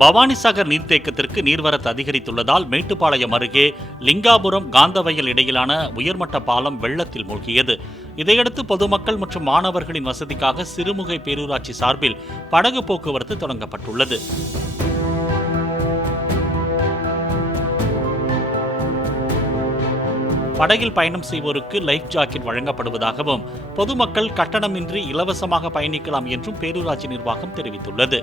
பவானிசாகர் நீர்த்தேக்கத்திற்கு நீர்வரத்து அதிகரித்துள்ளதால் மேட்டுப்பாளையம் அருகே லிங்காபுரம் காந்தவயல் இடையிலான உயர்மட்ட பாலம் வெள்ளத்தில் மூழ்கியது. இதையடுத்து பொதுமக்கள் மற்றும் மாணவர்களின் வசதிக்காக சிறுமுகை பேரூராட்சி சார்பில் படகு போக்குவரத்து தொடங்கப்பட்டுள்ளது. படகில் பயணம் செய்வோருக்கு லைஃப் ஜாக்கெட் வழங்கப்படுவதாகவும் பொதுமக்கள் கட்டணமின்றி இலவசமாக பயணிக்கலாம் என்றும் பேரூராட்சி நிர்வாகம் தெரிவித்துள்ளது.